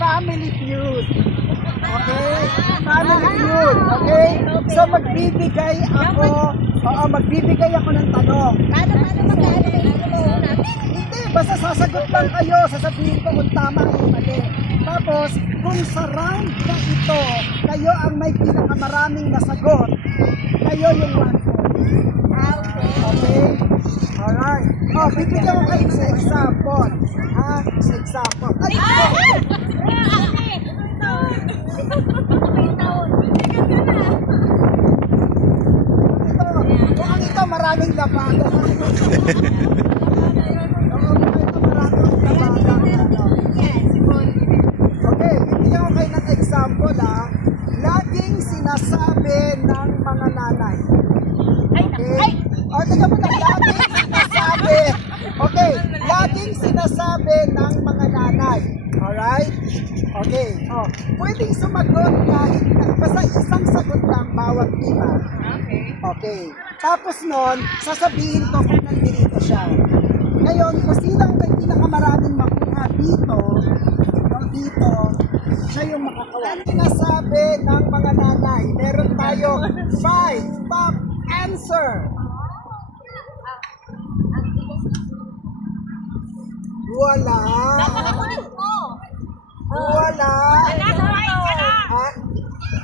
family feud. Okay? Family feud. Okay? So magbibigay ako ng tanong. Paano mag-ano? Hindi, basta sasagot lang kayo. Sasabihin ko kung tama o mali. Tapos, kung sa round na ito, kayo ang may pinakamaraming nasagot, kayo yung 1 point. Okay? Alright. Oh, bibigyan ko kayo sa example. Sa example. Mukhang ito maraming labaga. Okay, bibigyan ko kayo ng example laging sinasabi ng mga nanay. Okay? O, tingnan mo na, laging sinasabi. Okay, laging sinasabi ng mga nanay. Alright? Okay, pwedeng sumagot kahit basta isang sagot lang bawat iba. Okay. Tapos nun, sasabihin ko kung nandito siya. Ngayon, kung sino ang may pinakamaraming makuha dito, siya yung makakawa. Sinasabi ng mga nanay, meron tayo 5 top answer. Wala. Wala. Ha?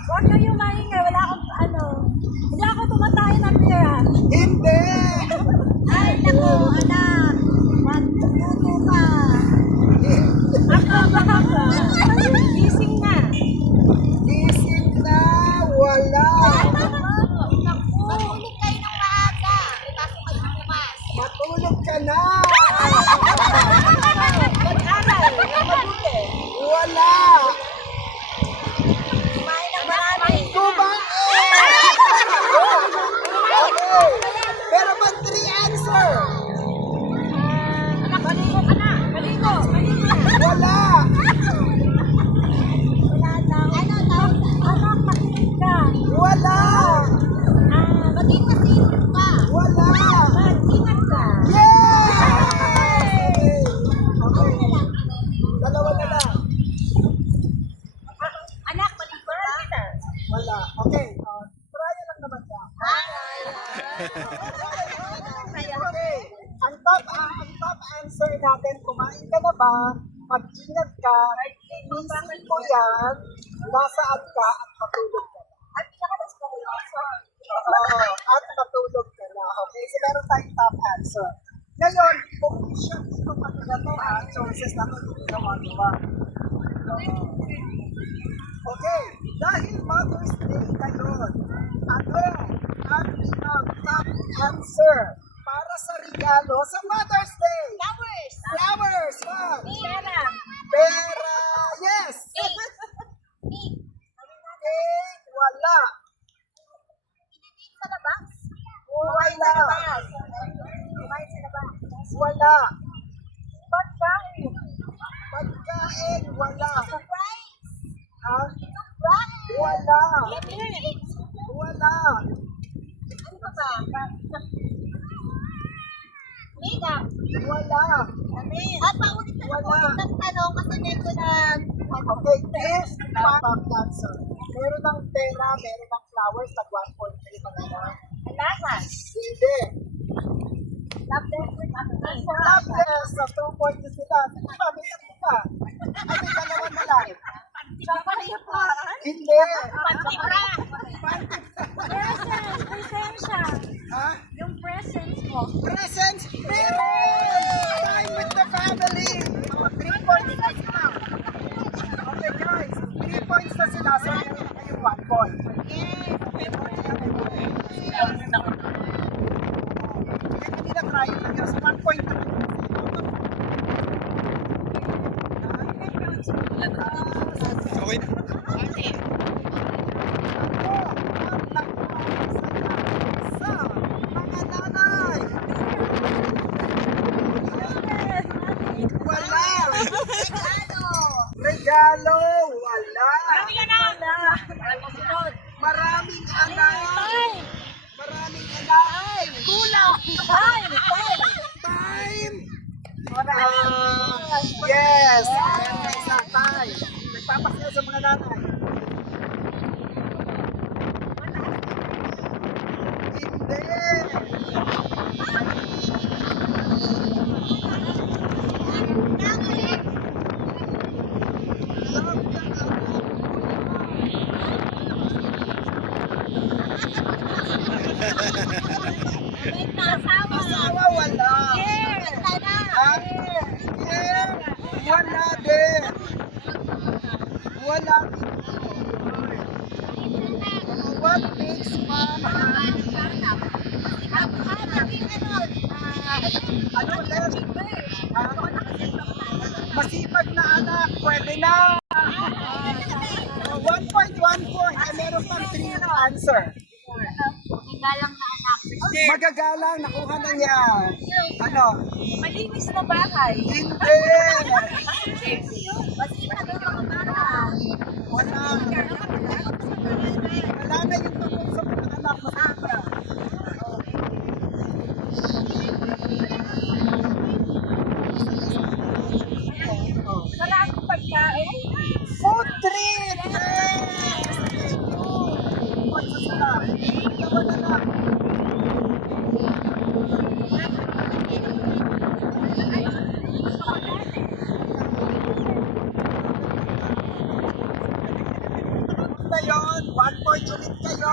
Huwag kayo maingay, wala akong hindi ako tumatayin ng pera. Hindi. Ay, naku, anak. Magtututo ka. Ako. Gising na. Gising na. Wala. Matulog kayo ng maaga. Ipasok kayo ng bukas. Matulog ka na. Mag-aral. Mabuti. Wala. Kumain ng marami. Kumain. Okay. Pero ba 3 answer? Anak, maligo ka na. Maligo. Wala. Wala daw. Anak, makinig ka. Wala. Maging masinip ka. Wala. Mag-ingat ka. Yay! Okay. Dalawa na lang. Anak, maligo ka. Wala. Okay. Try lang naman siya. Okay. Ang top answer natin, kumain ka na ba? Mag-ingat ka. Inisip mo yan. Nasaan ka at matulog ka na. Oo, at matulog ka na. Okay, so meron tayong top answer. Ngayon, official ito pati na ito choices natin hindi gawa-gawa. Okay, dahil Mother's Day ngayon, ano ang inyong top answer para sa regalo sa Mother's Day? Flowers. Flowers! Wow! Pera. Pera! Yes! Cake! Wala! Sa labas? Wala! Kumain sa labas. Wala! Pagkain. Pagkain! Wala! Surprise. Ha? Surprise. Wala! Gift. Wala! Ano pa ba? Makeup. Wala! At paulit na ng tanong kasi medyo na Okay, this top answer. Meron ng pera, meron ng flowers, nag 1.3 na naman. alasan. Hindi. Laptop with Flowers, sa 2 points na sila. Sige pa, may tatlo pa. Ay, may dalawa na lang. Hindi. Presensya. Ha? Yung presence mo. Presents, meron! Time with the family! Mga 3 points na sila. Okay guys, 3 points na sila. So, meron na kayong 1 point. Kaya kanina try lang yun. So, 1 point na kayo. Okay na. Sa mga nanay! Wala! Regalo! Wala! Maraming anak! Maraming anak! Kulang. Time. Time! Yes! Meron isa time. Nagpapasaya sa mga nanay. Hindi. Love the May kasawa. asawa, wala. Ganda na. Ah, yeah, wala din. Wala din. What makes mom happy? Ano ulit? Ah, masipag na anak, pwede na. 1.1 point. Ay, meron pang 3 na answer. Galang na anak. Magagalang, nakuha na niya. Ano? Malinis na bahay. Hindi. Masipag na mga bata. Wala. Wala na yung tungkol sa mga anak mo. Wala akong pagkain. Food trip! Yes! Magsasala. Ikaw na lang. Na yun, 1 point ulit kayo.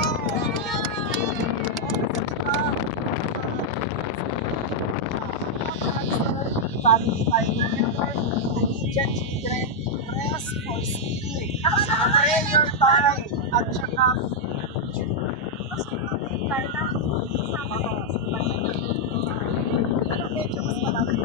Family time member, Norwegian children, rest or sleep. Prayer time, at saka pero medyo mas malaki.